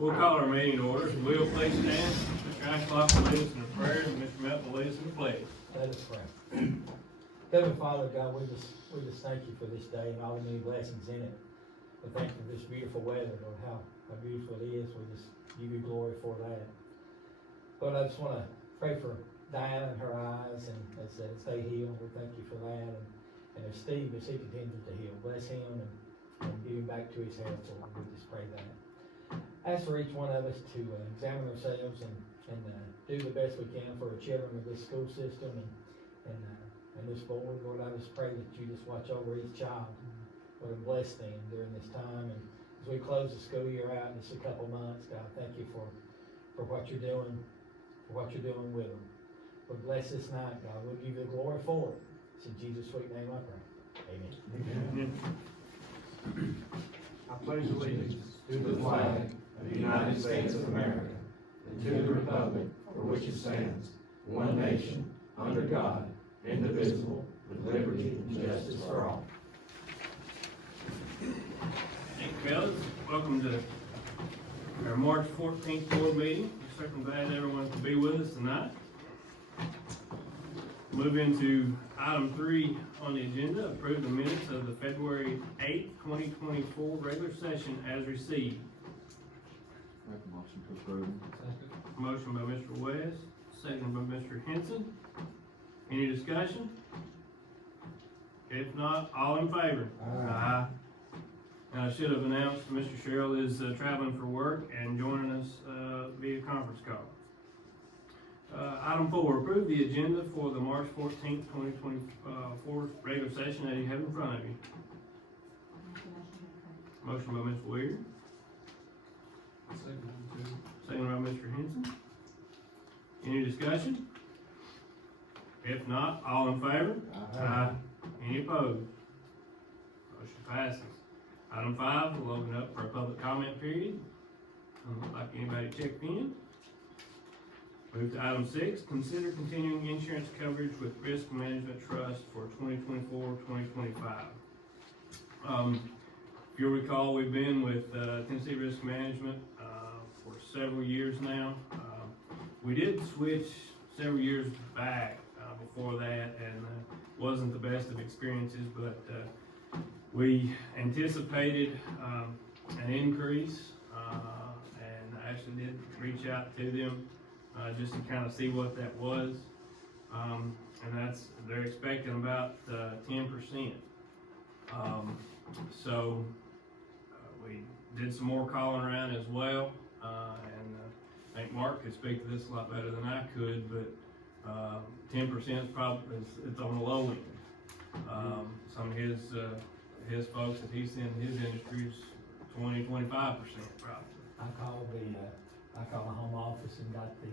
We'll call our meeting to order. We'll please stand. Mr. Ashcroft will lead us in a prayer, and Mr. Melton will lead us in a pledge. Let us pray. Heavenly Father, God, we just thank you for this day and all the many blessings in it. We thank you for this beautiful weather, Lord, how beautiful it is. We just give you glory for that. Lord, I just want to pray for Diana and her eyes, and as they heal, we thank you for that. And as Steve, as he continues to heal, bless him and give him back to his health, Lord. We just pray that. Ask for each one of us to examine ourselves and do the best we can for the children of this school system and this board. Lord, I just pray that you just watch over each child, Lord, and bless them during this time. And as we close the school year out in just a couple months, God, thank you for what you're doing, with them. Lord, bless this night, God. We'll give you the glory for it. It's in Jesus' sweet name I pray. Amen. I pledge allegiance to the flag of the United States of America and to the republic for which it stands, one nation, under God, indivisible, with liberty and justice for all. Thank you, fellas. Welcome to our March 14th board meeting. We're certainly glad everyone could be with us tonight. Move into item 3 on the agenda, approve the minutes of the February 8th, 2024 regular session as received. Make a motion to approve. Motion by Mr. West, second by Mr. Henson. Any discussion? If not, all in favor? Aye. And I should have announced Mr. Sherrill is traveling for work and joining us via conference call. Item 4, approve the agenda for the March 14th, 2024 regular session that you have in front of you. Motion by Mr. Weir. Second by Mr. Henson. Any discussion? If not, all in favor? Aye. Any opposed? Motion passes. Item 5, we'll open up for a public comment period. Doesn't look like anybody checked in. Move to item 6, consider continuing insurance coverage with Risk Management Trust for 2024-2025. If you'll recall, we've been with Tennessee Risk Management for several years now. We did switch several years back before that, and wasn't the best of experiences, but we anticipated an increase, and actually did reach out to them just to kind of see what that was, and they're expecting about 10%. So we did some more calling around as well, and I think Mark could speak to this a lot better than I could, but 10% is probably it's on the low end. Some of his folks that he's in his industry is 20-25% probably. I called the home office and got the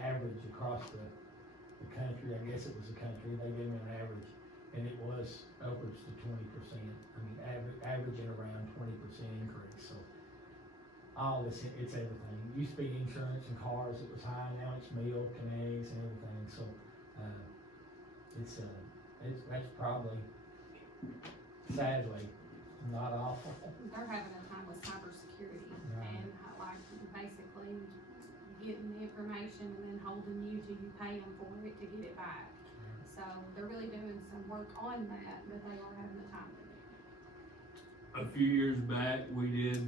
average across the country. I guess it was the country. They gave me an average, and it was upwards to 20%. I mean, averaging around 20% increase. So all this, it's everything. It used to be insurance and cars. It was high. Now it's milk and eggs and everything. So that's probably, sadly, not awful. They're having a time with cybersecurity, Right. and like basically getting the information and then holding you till you pay them for it to get it back. So they're really doing some work on that, but they are having a time with it. A few years back, we did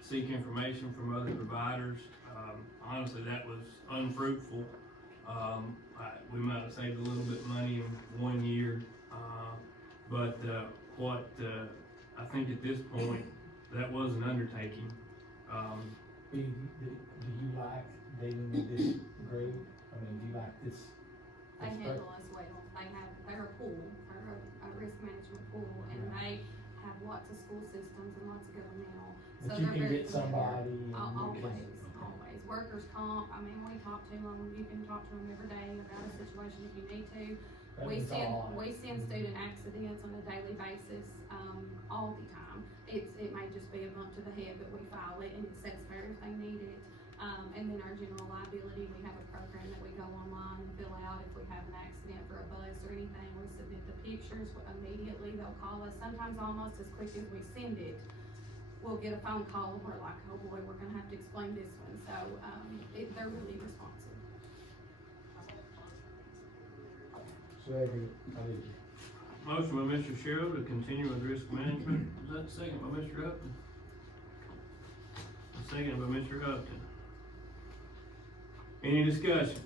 seek information from other providers. Honestly, that was unfruitful. We might have saved a little bit of money in 1 year, but what I think at this point, that was an undertaking. Do you like dealing with this group? I mean, do you like this? They handle us well. They're a pool, they're a risk management pool, and they have lots of school systems and lots of governmental. But So you they're can very get somebody. familiar. And Always. Workers' comp, I mean, we talk to them, you can talk to them every day about a situation if you need to. We send student accidents on a daily basis, all the time. It may just be a bump to the head, but we file it and it sets there if they need it. And then our general liability, we have a program that we go online and fill out if we have an accident for a bus or anything. We submit the pictures immediately. They'll call us, sometimes almost as quick as we send it. we'll get a phone call and we're like, oh boy, we're gonna have to explain this one, so, they're really responsive. Second. I did. Motion by Mr. Sherrill to continue with risk management. Is that second by Mr. Upton? Second by Mr. Upton. Any discussion?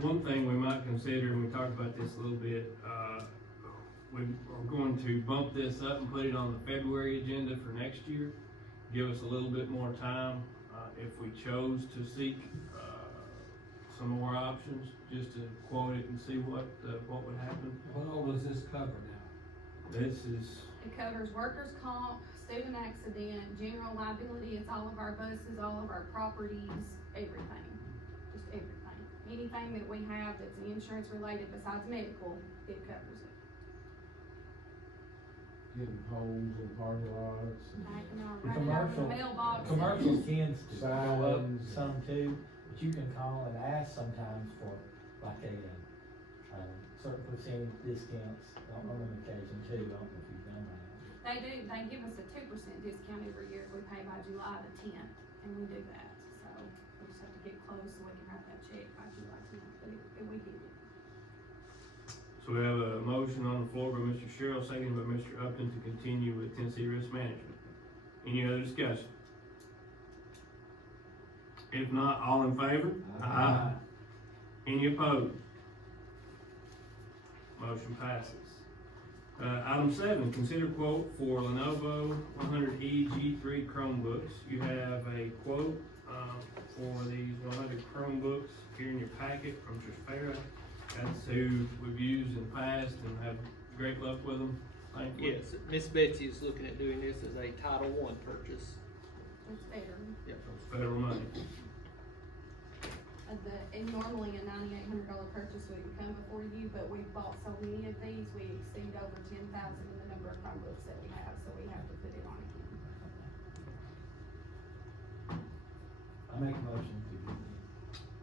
One thing we might consider, and we talked about this a little bit, we are going to bump this up and put it on the February agenda for next year. Give us a little bit more time, if we chose to seek, some more options, just to quote it and see what would happen. What all does this cover now? This is, It covers workers' comp, student accident, general liability, it's all of our buses, all of our properties, everything, just everything. Anything that we have that's insurance related besides medical, it covers it. Getting homes and parking lots and. Back in our, The right in our commercial- mailbox. Commercial tends to go up Signs. some too, but you can call and ask sometimes for like a, certain percentage discounts on an occasion too, I don't know if you've done that. They give us a 2% discount every year if we pay by July the 10th, and we do that, so we just have to get close so we can write that check by July 10th, but we did it. so we have a motion on the floor by Mr. Sherrill, seconded by Mr. Upton to continue with Tennessee Risk Management. Any other discussion? If not, all in favor? Aye. Any opposed? Motion passes. Item 7, consider quote for Lenovo 100E G3 Chromebooks. You have a quote, for these 100 Chromebooks here in your packet from Trespera. That's who we've used in the past and have great luck with them, thankfully. Yes, Miss Betsy is looking at doing this as a Title I purchase. It's better. Yep. Federal money. And normally a $9,800 purchase would come before you, but we've bought so many of these, we exceed over 10,000 in the number of Chromebooks that we have, so we have to put it on again. I make a motion to do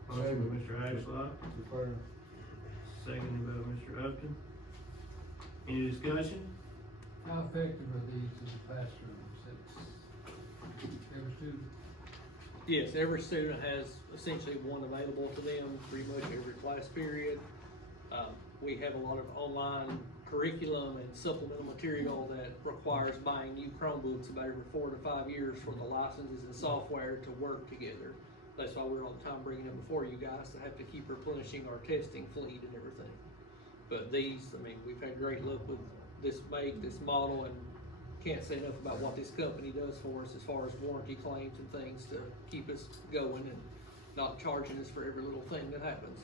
Motion by Mr. Ashlock, Defer. seconded by Mr. Upton. Any discussion? How effective are these in the classrooms? It's every student. Yes, every student has essentially one available to them pretty much every class period. We have a lot of online curriculum and supplemental material that requires buying new Chromebooks about every 4 to 5 years for the licenses and software to work together. That's why we're all the time bringing them before you guys to have to keep replenishing our testing fleet and everything. But these, I mean, we've had great luck with this make, this model, and can't say enough about what this company does for us as far as warranty claims and things to keep us going and not charging us for every little thing that happens.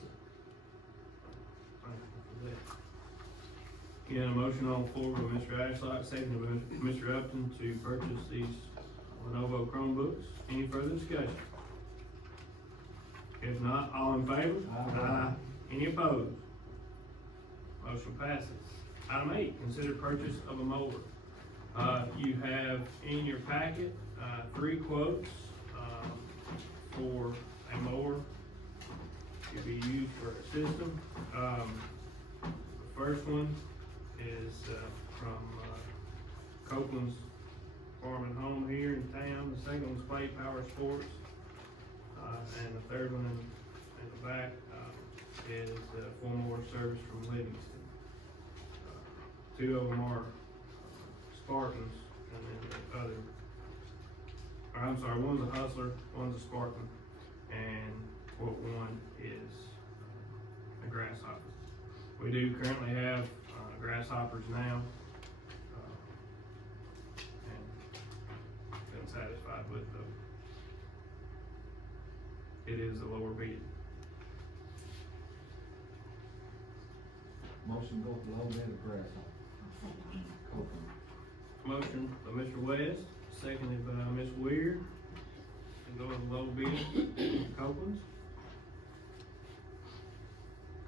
You got a motion on the floor by Mr. Ashlock, seconded by Mr. Upton to purchase these Lenovo Chromebooks. Any further discussion? If not, all in favor? Aye. Any opposed? Motion passes. Item 8, consider purchase of a mower. You have in your packet, 3 quotes, for a mower to be used for a system. The first one is, from, Copeland's Farm and Home here in town. The second one's Play Power Sports. And the third one in the back, is, Formworth Service from Livingston. 2 of them are Spartans, and then the other, or I'm sorry, one's a Hustler, one's a Spartan, and quote one is a Grasshopper. We do currently have, Grasshoppers now, and been satisfied with them. It is a lower bid. Motion go for low bid of grass. Copeland. Motion by Mr. West, seconded by Ms. Weir, to go with low bid, Copeland's.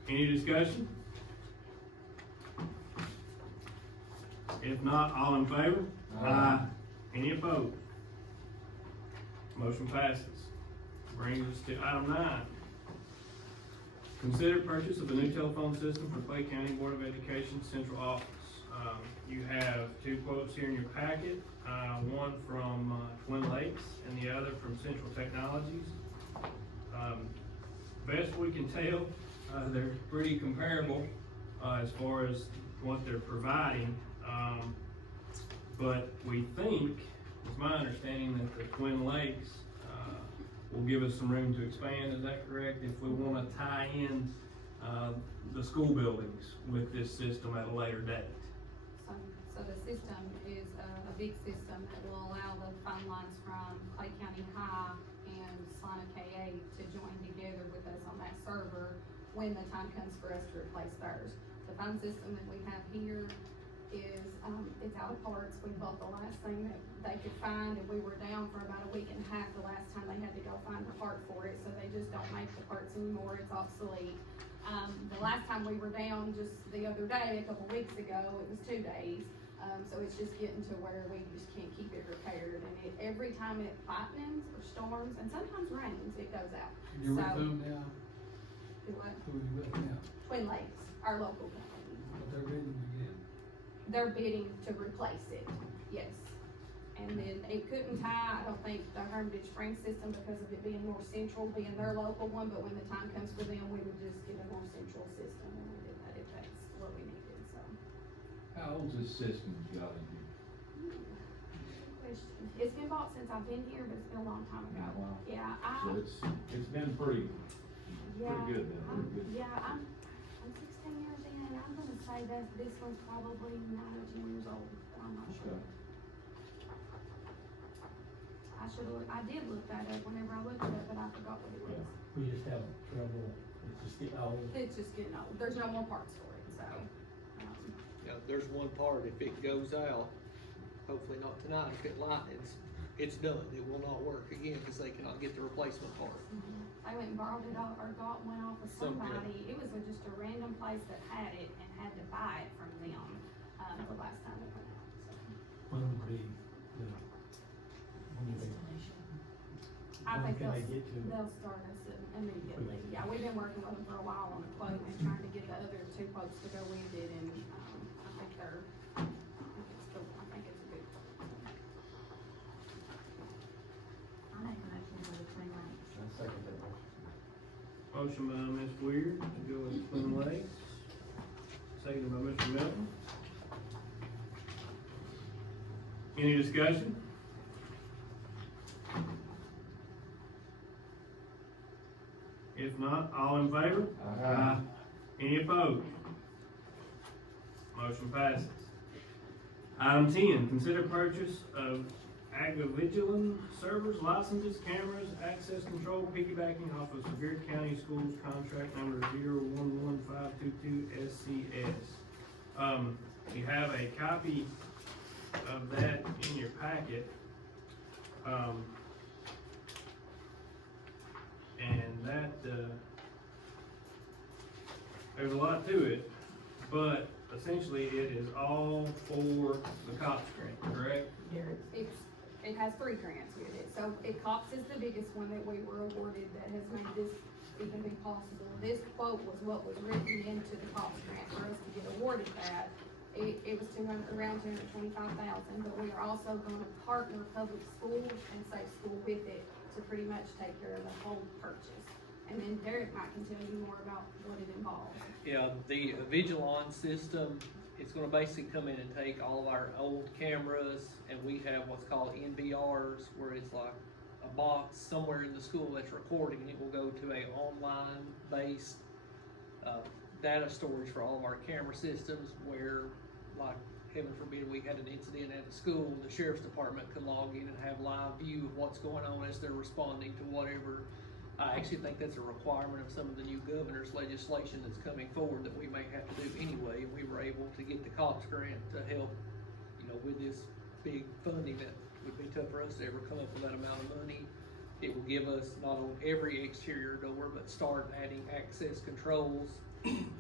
Any discussion? If not, all in favor? Aye. Any opposed? Motion passes. Brings us to item 9. Consider purchase of a new telephone system for Clay County Board of Education Central Office. You have two quotes here in your packet, one from Twin Lakes and the other from Central Technologies. Best we can tell, they're pretty comparable as far as what they're providing. But we think, it's my understanding that the Twin Lakes will give us some room to expand, is that correct? If we wanna tie in the school buildings with this system at a later date. So the system is a big system that will allow the phone lines from Clay County High and Salina KA to join together with us on that server when the time comes for us to replace theirs. The phone system that we have here is, it's out of parts. We bought the last thing that they could find, and we were down for about a week and a half the last time they had to go find a part for it, so they just don't make the parts anymore, it's obsolete. The last time we were down, just the other day, a couple weeks ago, it was 2 days. So it's just getting to where we just can't keep it repaired, and every time it lightens or storms, and sometimes rains, it goes out. You're with So- them now? Do what? Who are you with now? Twin Lakes, our local company. But they're ready again. They're bidding to replace it, yes. And then it couldn't tie, I don't think, the Hermitage Spring system because of it being more central, being their local one, but when the time comes for them, we would just get a more central system, and we did that if that's what we needed, so. How old's this system you got in here? Good question. It's been bought since I've been here, but it's been a long time ago. Wow. Yeah, So it's been pretty yeah, good then, pretty good. yeah, I'm 16 years in, and I'm gonna say that this one's probably 9 or 10 years old, but I'm not sure. Okay. I did look that up whenever I looked it up, but I forgot what it was. We just have trouble, it's just getting old. It's just getting old, there's no more parts for it, so, Yeah, there's one part, if it goes out, hopefully not tonight, if it lightens, it's done, it will not work again, cause they cannot get the replacement part. I went and borrowed it off, or got one off of Some- yeah. somebody, it was just a random place that had it and had to buy it from them, the last time it went out, so. When would be the, I when think can they get to it? they'll start us immediately, yeah, we've been working with them for a while on a quote and trying to get the other 2 quotes to go with it, and, I think I think it's a good quote. I make a motion to go to Twin Lakes. I second that motion. Motion by Ms. Weir to go with Twin Lakes, seconded by Mr. Milton. Any discussion? If not, all in favor? Aye. Any opposed? Motion passes. Item 10, consider purchase of Agavigilon servers, licenses, cameras, access control, piggybacking off of Sevier County Schools contract number 011522 SCS. You have a copy of that in your packet. And that, there's a lot to it, but essentially it is all for the COPS grant, correct? It has 3 grants with it, so COPS is the biggest one that we were awarded that has made this even be possible. This quote was what was written into the COPS grant for us to get awarded that. It was around $225,000, but we are also gonna partner public schools and Safe School with it to pretty much take care of the whole purchase. And then Derek might can tell you more about what it involves. Yeah, the Vigilon system, it's gonna basically come in and take all of our old cameras, and we have what's called NVRs, where it's like a box somewhere in the school that's recording, and it will go to a online based, data storage for all of our camera systems, where, like, heaven forbid, we had an incident at the school, the sheriff's department can log in and have live view of what's going on as they're responding to whatever. I actually think that's a requirement of some of the new governor's legislation that's coming forward that we may have to do anyway, and we were able to get the COPS grant to help, with this big funding that would be tough for us to ever come up with that amount of money. It will give us not on every exterior door, but start adding access controls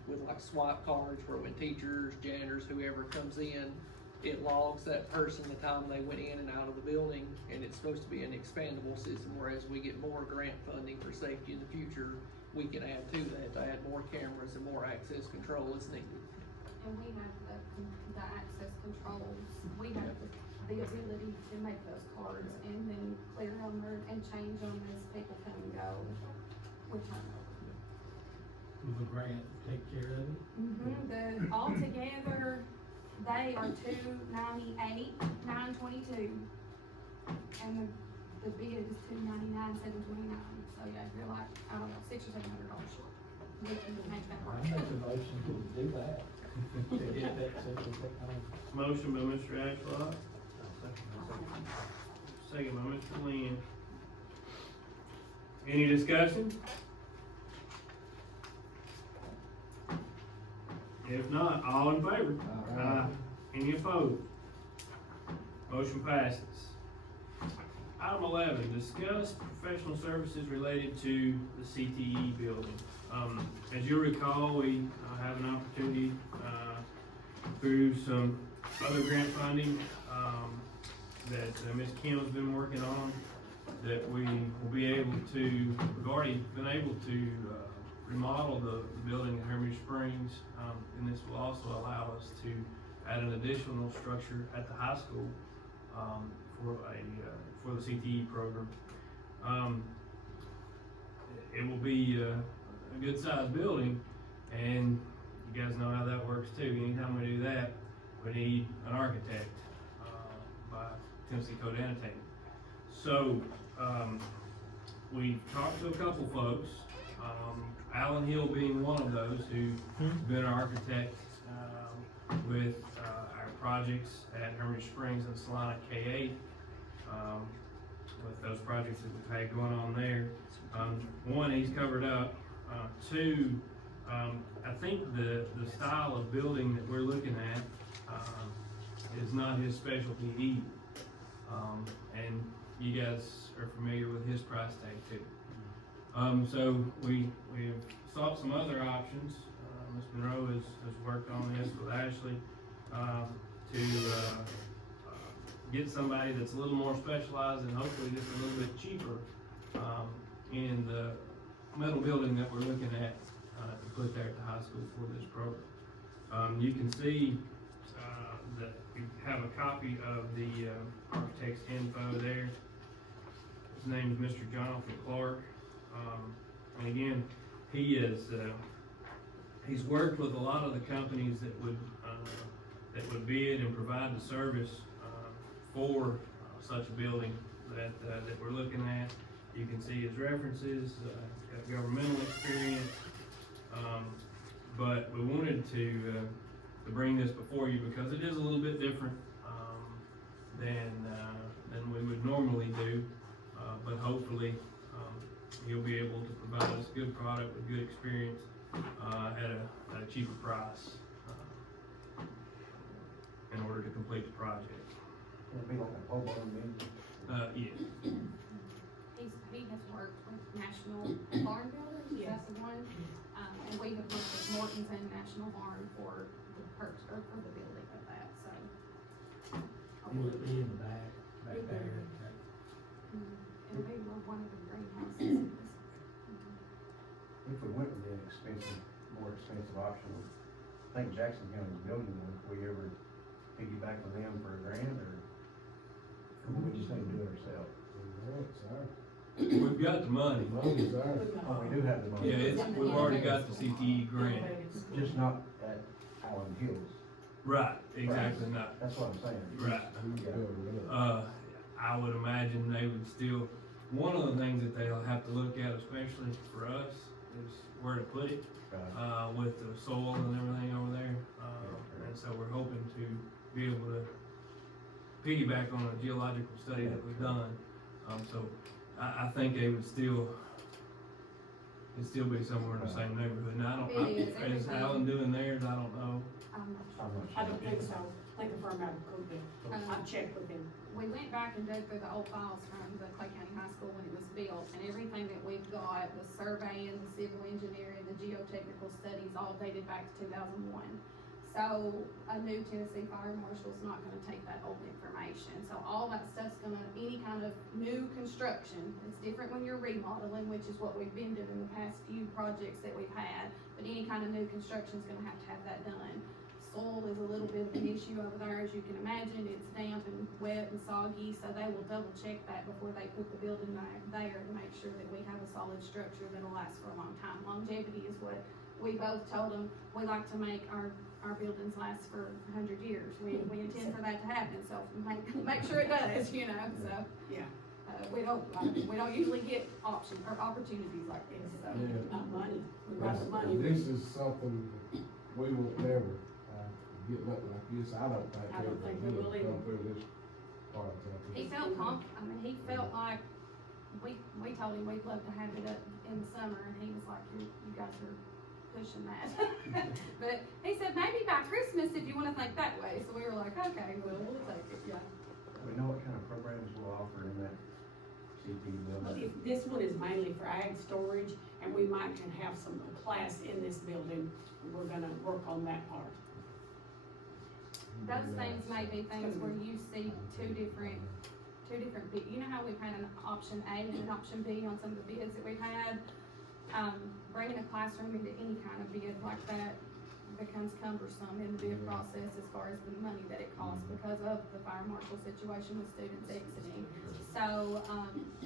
with like swipe cards where when teachers, janitors, whoever comes in, it logs that person the time they went in and out of the building, and it's supposed to be an expandable system, whereas we get more grant funding for safety in the future, we can add to that, to add more cameras and more access control as needed. And we have the we have the ability to make those cards and then clear them and change them as people come and go. We turn over. Will the grant take care of it? Altogether, they are $298, $922, and the bid is $299, $729. So yeah, you're like, I don't know, $600 or $700 short. We can make that I work. make a motion to do that, to get that central technology. Motion by Mr. Axelrod, second by Mr. Lynn. Any discussion? If not, all in favor? Aye. Any opposed? Motion passes. Item 11, discuss professional services related to the CTE building. As you recall, we have an opportunity, through some other grant funding, that Ms. Kim's been working on, that we will be able to, we've already been able to, remodel the building at Hermitage Springs, and this will also allow us to add an additional structure at the high school, for the CTE program. It will be a good sized building, and you guys know how that works too. Anytime we do that, we need an architect, by Tennessee Code Annotated. So, we talked to a couple folks, Alan Hill being one of those who's been an architect, with, our projects at Hermitage Springs and Salina K8, with those projects that we've had going on there. One, he's covered up. Two, I think the style of building that we're looking at, is not his specialty either. And you guys are familiar with his price tag too. So we've sought some other options. Ms. Monroe has worked on this with Ashley, to get somebody that's a little more specialized and hopefully just a little bit cheaper, in the metal building that we're looking at, to put there at the high school for this program. You can see, that we have a copy of the, architect's info there. His name is Mr. Jonathan Clark. And again, he is, he's worked with a lot of the companies that would bid and provide the service, for such a building that we're looking at. You can see his references, got governmental experience, but we wanted to bring this before you because it is a little bit different, than we would normally do, but hopefully, you'll be able to provide us a good product with good experience, at a cheaper price, in order to complete the project. It'll be like a pole barn, maybe. He Yes. has worked with National Barn Builders, that's the one, and we have worked with Mortensen National Barn for the purchase, or for the building of that, so. Will it be in the back there? It'll be one of the greenhouses. If we went with the more expensive option, I think Jackson County's building one, if we ever piggyback with them for a grant, or we just need to do it ourselves. We've got the money. Oh, we do have the money. Yeah, we've already got the CTE grant. Just not at Allen Hills. Right, exactly not. That's what I'm saying. Right. Yeah. I would imagine they would still, one of the things that they'll have to look at, especially for us, is where to put it, Right. with the soil and everything over there. And so we're hoping to be able to piggyback on a geological study that was done. So I think they would still, it'd still be somewhere in the same neighborhood. Now, is Alan doing theirs? I don't know. I'm not I'm sure. not I sure. don't think so. I think the firm out of Cookville. I've checked with him. We went back and dug through the old files from the Clay County High School when it was built, and everything that we've got, the surveying, the civil engineering, the geotechnical studies, all dated back to 2001. So a new Tennessee fire marshal's not gonna take that old information. So all that stuff's gonna, any kind of new construction, it's different when you're remodeling, which is what we've been doing the past few projects that we've had, but any kind of new construction's gonna have that done. Soil is a little bit of an issue issue over there, as you can imagine, it's damp and wet and soggy, so they will double check that before they put the building there to make sure that we have a solid structure that'll last for a long time. Longevity is what we both told them, we like to make our buildings last for 100 years. We intend for that to happen, so make sure it does, you know, so. Yeah. We don't usually get options or opportunities like this, so. Not money, we got the money. This is something we will never, get nothing like this, I don't think. I don't think we will either. Come through this part of town. He felt he felt like, we told him we'd love to have it up in the summer, and he was like, you guys are pushing that. But he said, maybe by Christmas, if you wanna think that way, so we were like, okay, well, we'll take it, yeah. We know what kind of programs we'll offer in that CP Well, building. if this one is mainly for ag storage, and we might can have a class in this building, we're gonna work on that part. Those things may be things where you see two different bid, you know how we've had an option A and an option B on some of the bids that we've had? Bringing a classroom into any kind of bid like that becomes cumbersome in the bid process as far as the money that it costs because of the fire marshal situation with students exiting. So,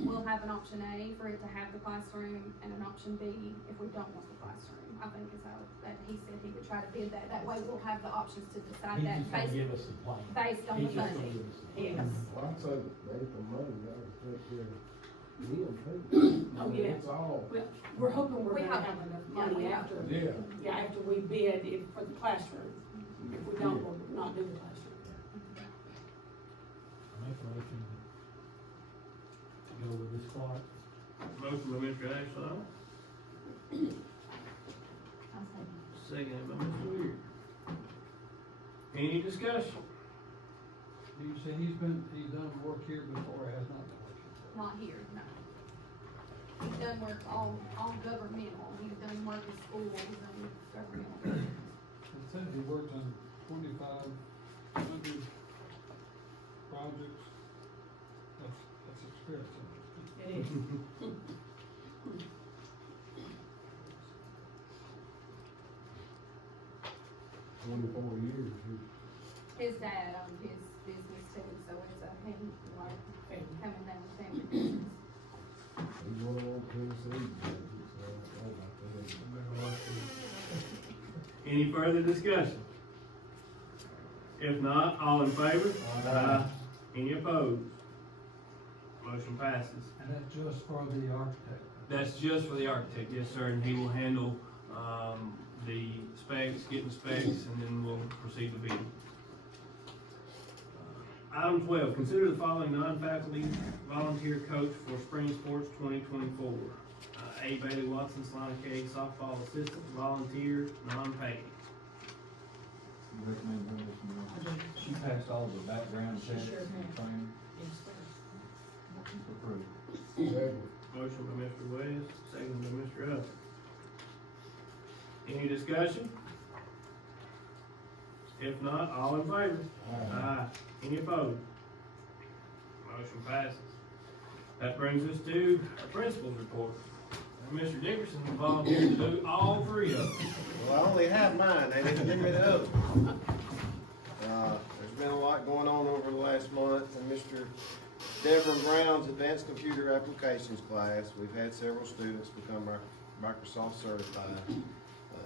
we'll have an option A for it to have the classroom and an option B if we don't want the classroom. I think is how, that he said he would try to bid that. That way we'll have the options to decide He's that just gonna based, give us the plan. based on the He's just gonna funding. give us the plan. Yes. Well, I'd say they get the money, that would take care of them too. Oh, yeah. It's all, Well, we're hoping we're We gonna hope. have enough Yeah, we money hope. after, yeah. after we bid for the classroom. If we don't, we'll not do the classroom. Make a motion to go with this Clark. Motion by Mr. Ashlow, I'll second. seconded by Mr. Weir. Any discussion? You say he's done work here before, has not done work here before? Not here, no. He's done work all governmental. He's done work in schools and governmental. It says he worked on 2,500 projects. That's experience. It is. 24 years, His dad owned his business too, so it's a him, like, coming down with family business. he's one of those Tennessee, so, I like that. Any further discussion? If not, all in favor? Aye. Any opposed? Motion passes. And that's just for the architect. That's just for the architect, yes, sir, and he will handle, the specs, getting specs, and then we'll proceed to bid. Item 12, consider the following non-faculty volunteer coach for spring sports 2024. A. Bailey Watson, Salina K, softball assistant, volunteer, non-paid. Recommend her this morning. She passed all the background She checks sure and has. training. Yes, sir. Approved. Second. Motion by Mr. West, second by Mr. Upton. Any discussion? If not, all in favor? Aye. Any opposed? Motion passes. That brings us to our principal's report. And Mr. Dickerson volunteered to do all three of them. Well, I only have mine, they didn't give me the other. There's been a lot going on over the last month, and Mr. Devon Brown's Advanced Computer Applications class, we've had several students become Microsoft certified.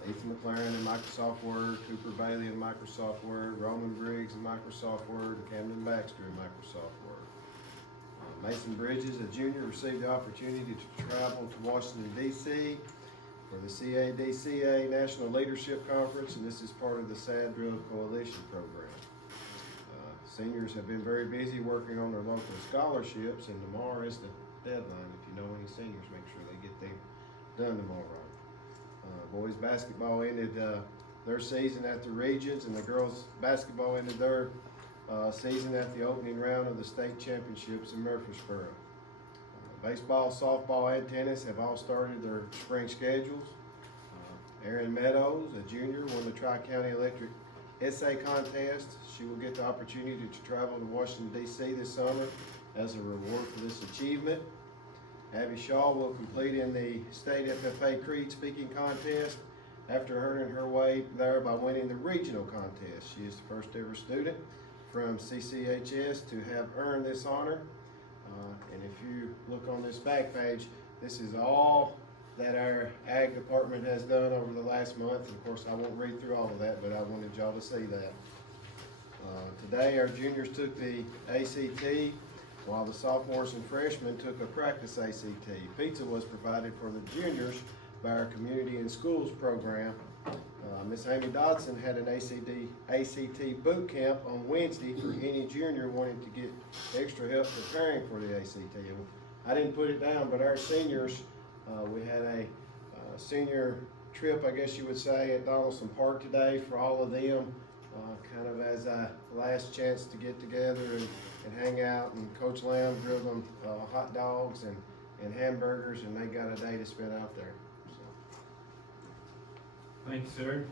Ethan McLaren in Microsoft Word, Cooper Bailey in Microsoft Word, Roman Briggs in Microsoft Word, and Camden Baxter in Microsoft Word. Mason Bridges, a junior, received the opportunity to travel to Washington DC for the CADCA National Leadership Conference, and this is part of the SAD Drug Coalition program. Seniors have been very busy working on their local scholarships, and tomorrow is the deadline. If you know any seniors, make sure they get them done tomorrow. Boys basketball ended their season at the Regions, and the girls basketball ended their season at the opening round of the state championships in Murfreesboro. Baseball, softball, and tennis have all started their spring schedules. Erin Meadows, a junior, won the Tri-County Electric Essay Contest. She will get the opportunity to travel to Washington, D.C. this summer as a reward for this achievement. Abby Shaw will compete in the State FFA Creed Speaking Contest. after earning her way there by winning the regional contest. She is the first ever student from CCHS to have earned this honor. And if you look on this back page, this is all that our ag department has done over the last month. Of course, I won't read through all of that, but I wanted y'all to see that. Today, our juniors took the ACT, while the sophomores and freshmen took a practice ACT. Pizza was provided for the juniors by our Community and Schools program. Miss Amy Dodson had an ACT boot camp on Wednesday for any junior wanting to get extra help preparing for the ACT. And I didn't put it down, but our seniors, we had a senior trip, I guess you would say, at Donaldson Park today for all of them, kind of as a last chance to get together and hang out. And Coach Lamb grilled them hot dogs and hamburgers, and they got a day to spend out there. Thank you, sir.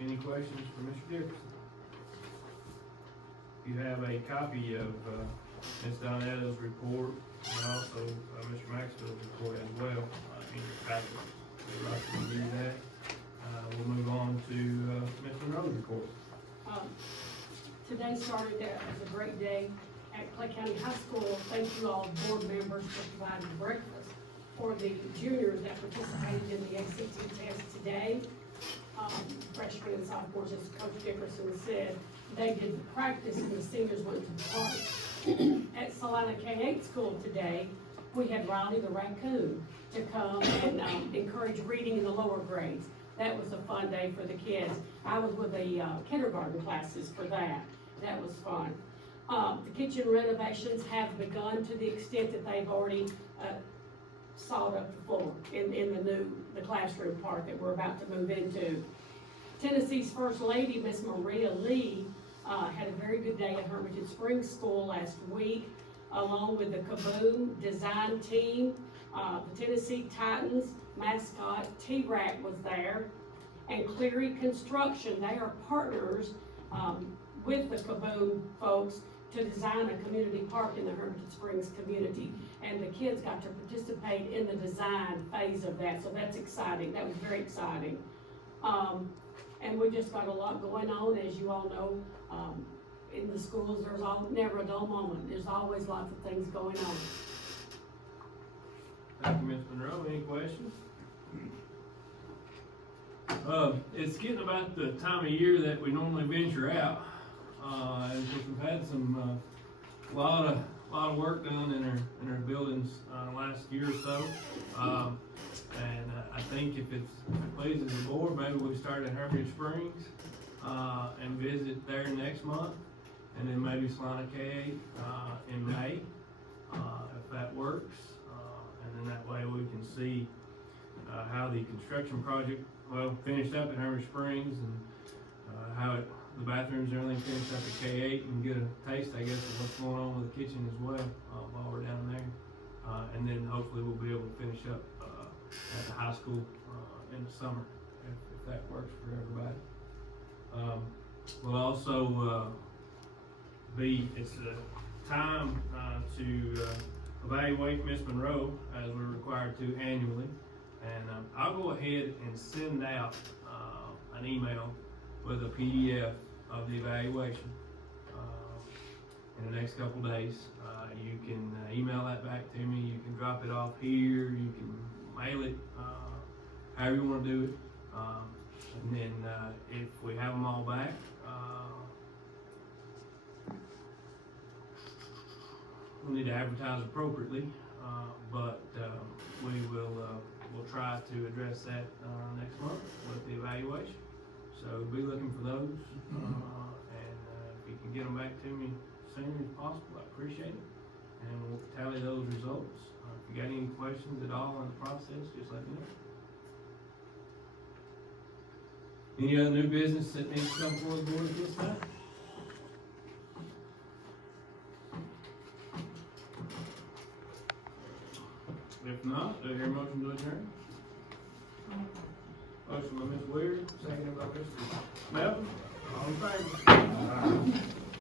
Any questions for Mr. Dickerson? You have a copy of Ms. Donato's report and also Mr. Maxfield's report as well in your packet. You're right to review that. We'll move on to Ms. Monroe's report. Today started as a great day at Clay County High School. Thank you all board members for providing breakfast for the juniors that participated in the ACT test today. Freshmen and sophomores, as Coach Dickerson said, they did the practice and the seniors went to the party. At Salina K-8 school today, we had Riley the raccoon to come and encourage reading in the lower grades. That was a fun day for the kids. I was with the kindergarten classes for that. That was fun. The kitchen renovations have begun to the extent that they've already sawed up the floor in the classroom part that we're about to move into. Tennessee's First Lady, Miss Maria Lee, had a very good day at Hermitage Springs School last week, along with the Kaboom design team. The Tennessee Titans mascot T-Rack was there, and Cleary Construction. They are partners with the Kaboom folks to design a community park in the Hermitage Springs community. And the kids got to participate in the design phase of that, so that's exciting. That was very exciting. And we just got a lot going on, as you all know. In the schools, there's never a dull moment. There's always lots of things going on. Thank you, Ms. Monroe. Any questions? It's getting about the time of year that we normally venture out. And of course, we've had some a lot of work done in our buildings last year or so. And I think if it pleases the board, maybe we start at Hermitage Springs and visit there next month, and then maybe Salina K-8 in May, if that works. And then that way we can see how the construction project, finished up at Hermitage Springs, and how the bathrooms and everything finished up at K-8, and get a taste, I guess, of what's going on with the kitchen as well while we're down there. And then hopefully we'll be able to finish up at the high school in the summer, if that works for everybody. We'll also it's a time to evaluate Miss Monroe, as we're required to annually. And I'll go ahead and send out an email with a PDF of the evaluation in the next couple days. You can email that back to me, you can drop it off here, you can mail it, however you want to do it. And then if we have them all back, we'll need to advertise appropriately, but we will we'll try to address that next month with the evaluation. So be looking for those, and if you can get them back to me as soon as possible, I appreciate it. And we'll tally those results. If you got any questions at all in the process, just let me know. Any other new business that needs to come before the board at this time? If not, do I hear a motion to adjourn? Motion by Ms. Weir, seconded by Mr. Melvin. All in favor?